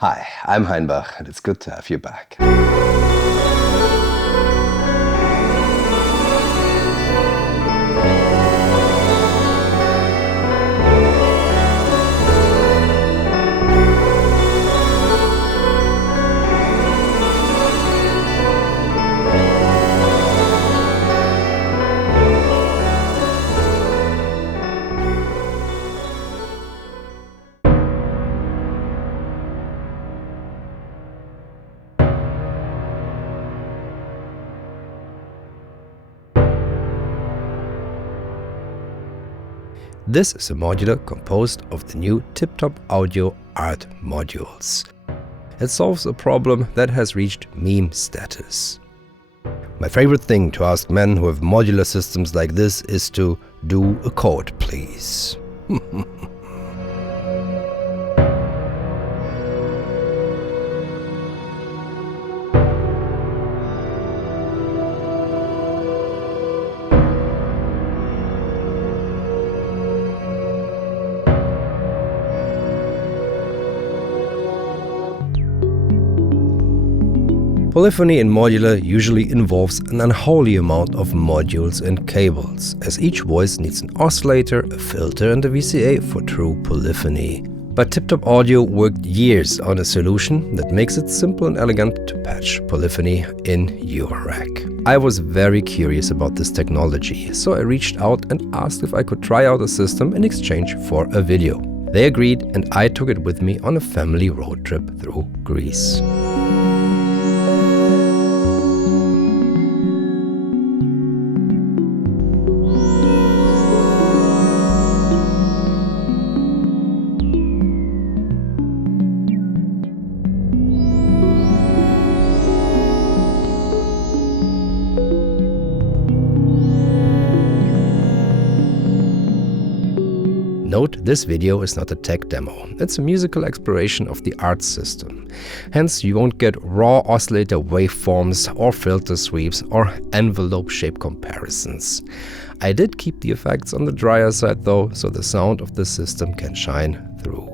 Hi, I'm Heinbach, and it's good to have you back. This is a modular composed of the new TipTop Audio Art modules. It solves a problem that has reached meme status. My favorite thing to ask men who have modular systems like this is to do a chord, please. Polyphony in modular usually involves an unholy amount of modules and cables, as each voice needs an oscillator, a filter and a VCA for true polyphony. But TipTop Audio worked years on a solution that makes it simple and elegant to patch polyphony in Eurorack. I was very curious about this technology, so I reached out and asked if I could try out a system in exchange for a video. They agreed, and I took it with me on a family road trip through Greece. Note, this video is not a tech demo. It's a musical exploration of the art system. Hence, you won't get raw oscillator waveforms or filter sweeps or envelope shape comparisons. I did keep the effects on the drier side though, so the sound of the system can shine through.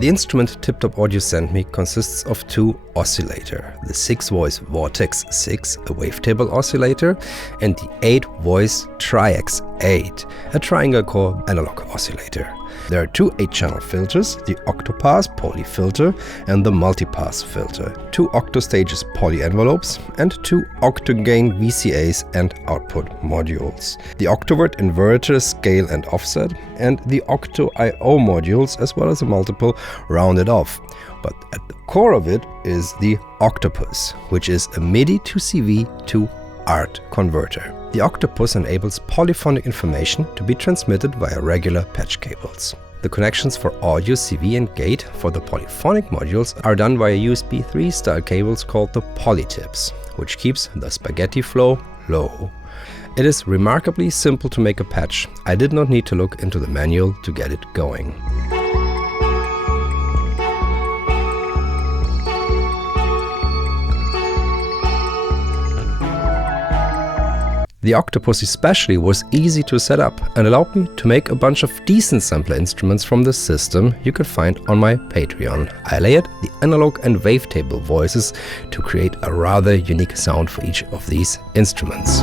The instrument TipTop Audio sent me consists of two oscillators, the 6-voice Vortex 6, a wavetable oscillator, and the 8-voice Triax 8, a triangle core analog oscillator. There are two 8-channel filters, the octopass poly filter and the multipass filter, two octostages poly envelopes, and two octogain VCAs and output modules, the octavert inverter scale and offset, and the octo I/O modules, as well as a multiple rounded off. But at the core of it is the octopus, which is a MIDI to CV to art converter. The octopus enables polyphonic information to be transmitted via regular patch cables. The connections for audio, CV and gate for the polyphonic modules are done via USB 3 style cables called the polytips, which keeps the spaghetti flow low. It is remarkably simple to make a patch. I did not need to look into the manual to get it going. The octopus especially was easy to set up and allowed me to make a bunch of decent sampler instruments from the system you can find on my Patreon. I layered the analog and wavetable voices to create a rather unique sound for each of these instruments.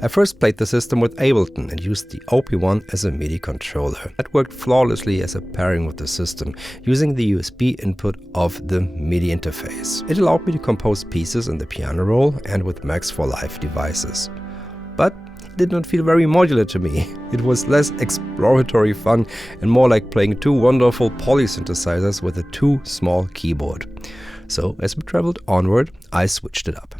I first played the system with Ableton and used the OP1 as a MIDI controller. That worked flawlessly as a pairing with the system, using the USB input of the MIDI interface. It allowed me to compose pieces in the piano roll and with Max for Live devices. But it did not feel very modular to me. It was less exploratory fun and more like playing two wonderful poly synthesizers with a too small keyboard. So as we traveled onward, I switched it up.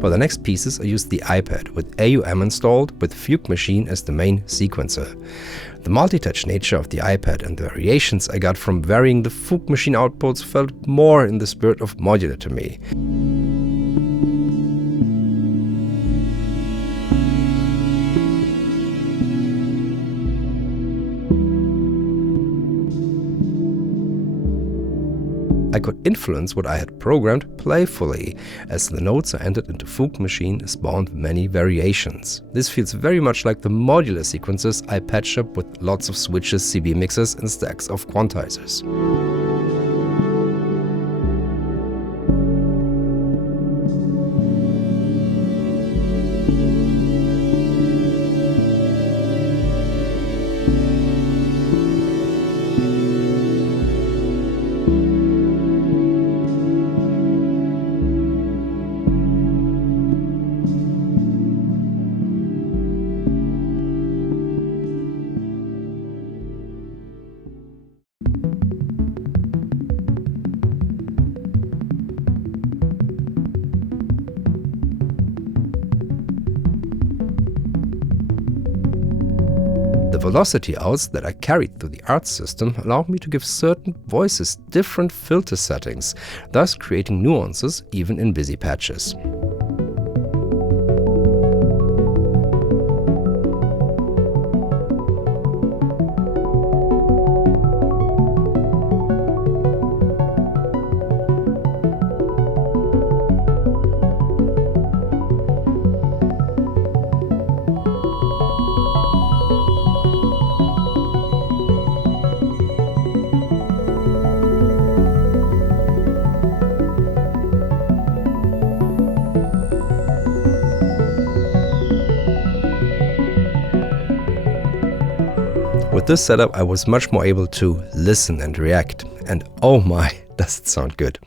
For the next pieces, I used the iPad with AUM installed with Fugue Machine as the main sequencer. The multi-touch nature of the iPad and the variations I got from varying the Fugue Machine outputs felt more in the spirit of Modular to me. I could influence what I had programmed playfully. As the notes I entered into Fugue Machine spawned many variations. This feels very much like the modular sequences I patched up with lots of switches, CB mixers and stacks of quantizers. The velocity outs that I carried through the arts system allowed me to give certain voices different filter settings, thus creating nuances even in busy patches. With this setup, I was much more able to listen and react, and oh my, does it sound good.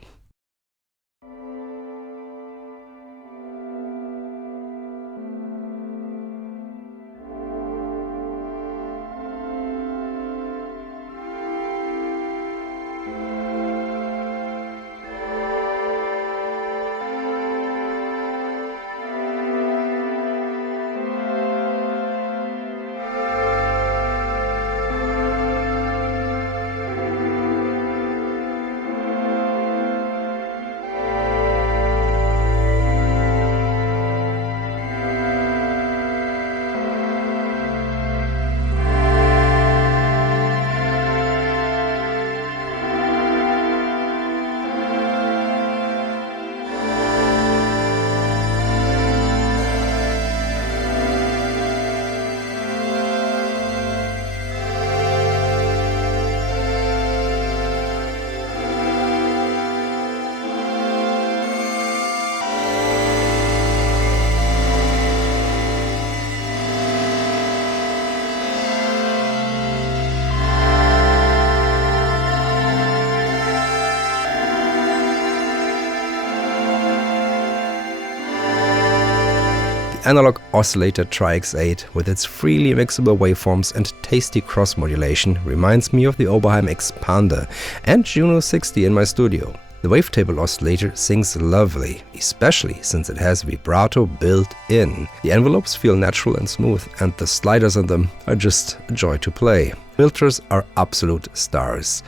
analog oscillator TriX8 with its freely mixable waveforms and tasty cross-modulation reminds me of the Oberheim Expander and Juno 60 in my studio. The wavetable oscillator sings lovely, especially since it has vibrato built in. The envelopes feel natural and smooth, and the sliders on them are just a joy to play. Filters are absolute stars.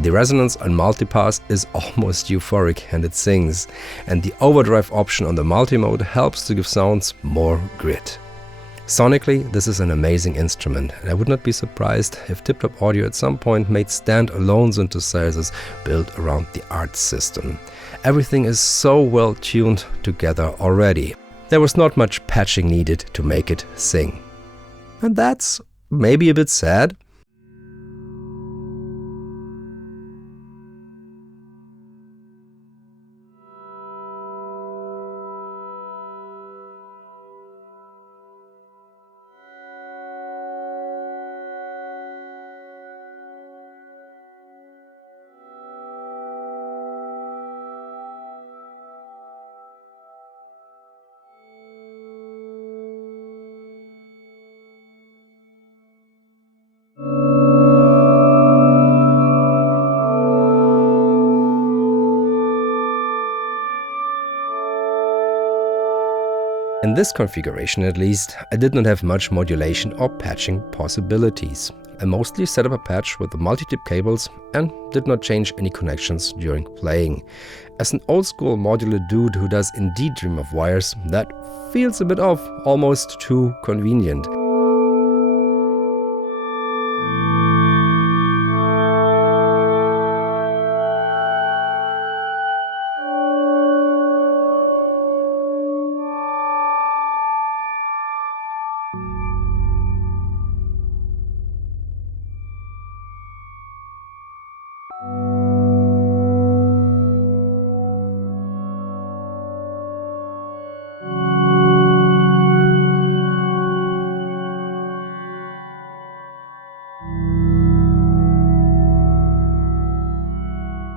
The resonance on multipass is almost euphoric and it sings, and the overdrive option on the multimode helps to give sounds more grit. Sonically, this is an amazing instrument, and I would not be surprised if TipTop Audio at some point made stand-alone synthesizers built around the ART system. Everything is so well tuned together already. There was not much patching needed to make it sing. And that's maybe a bit sad. In this configuration at least, I did not have much modulation or patching possibilities. I mostly set up a patch with the multi-tip cables and did not change any connections during playing. As an old-school modular dude who does indeed dream of wires, that feels a bit off, almost too convenient.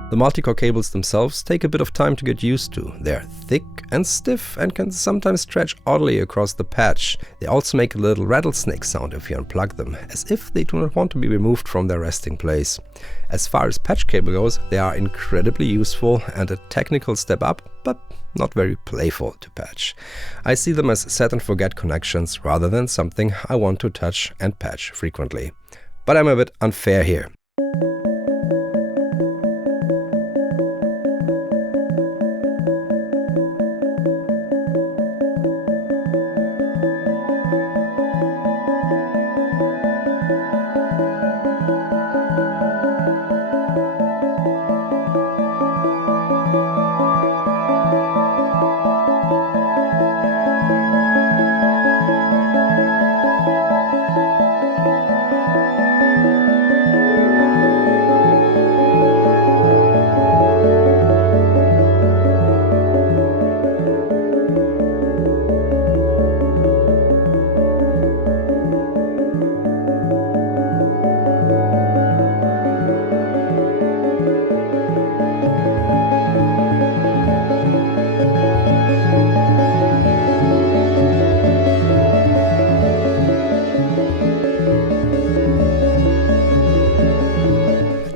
The multi-core cables themselves take a bit of time to get used to. They are thick and stiff and can sometimes stretch oddly across the patch. They also make a little rattlesnake sound if you unplug them, as if they do not want to be removed from their resting place. As far as patch cable goes, they are incredibly useful and a technical step up, but not very playful to patch. I see them as set and forget connections rather than something I want to touch and patch frequently. But I'm a bit unfair here.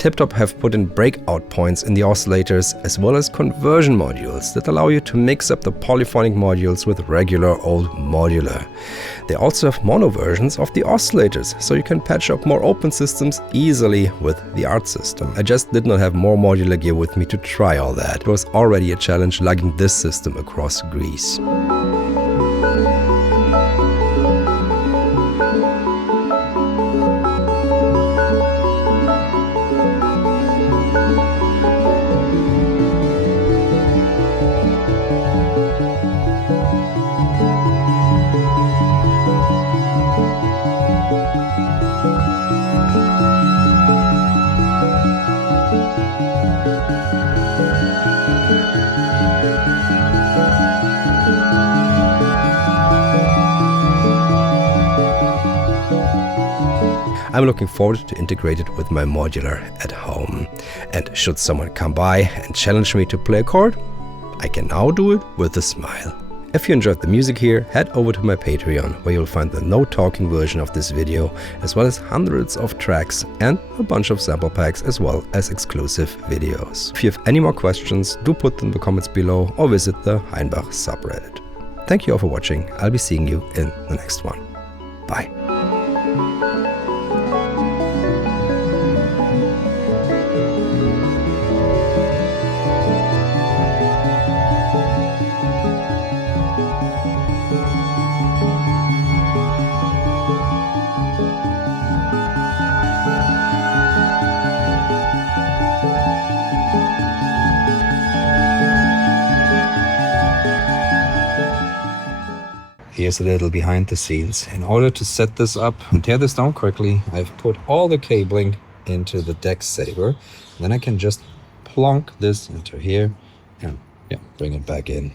TipTop have put in breakout points in the oscillators as well as conversion modules that allow you to mix up the polyphonic modules with regular old modular. They also have mono versions of the oscillators, so you can patch up more open systems easily with the ART system. I just did not have more modular gear with me to try all that. It was already a challenge lugging this system across Greece. I'm looking forward to integrate it with my modular at home. And should someone come by and challenge me to play a chord, I can now do it with a smile. If you enjoyed the music here, head over to my Patreon, where you'll find the no talking version of this video, as well as hundreds of tracks and a bunch of sample packs, as well as exclusive videos. If you have any more questions, do put them in the comments below or visit the Heinbach subreddit. Thank you all for watching. I'll be seeing you in the next one. Bye. Here's a little behind the scenes. In order to set this up and tear this down quickly, I've put all the cabling into the deck saver. Then I can just plonk this into here and bring it back in.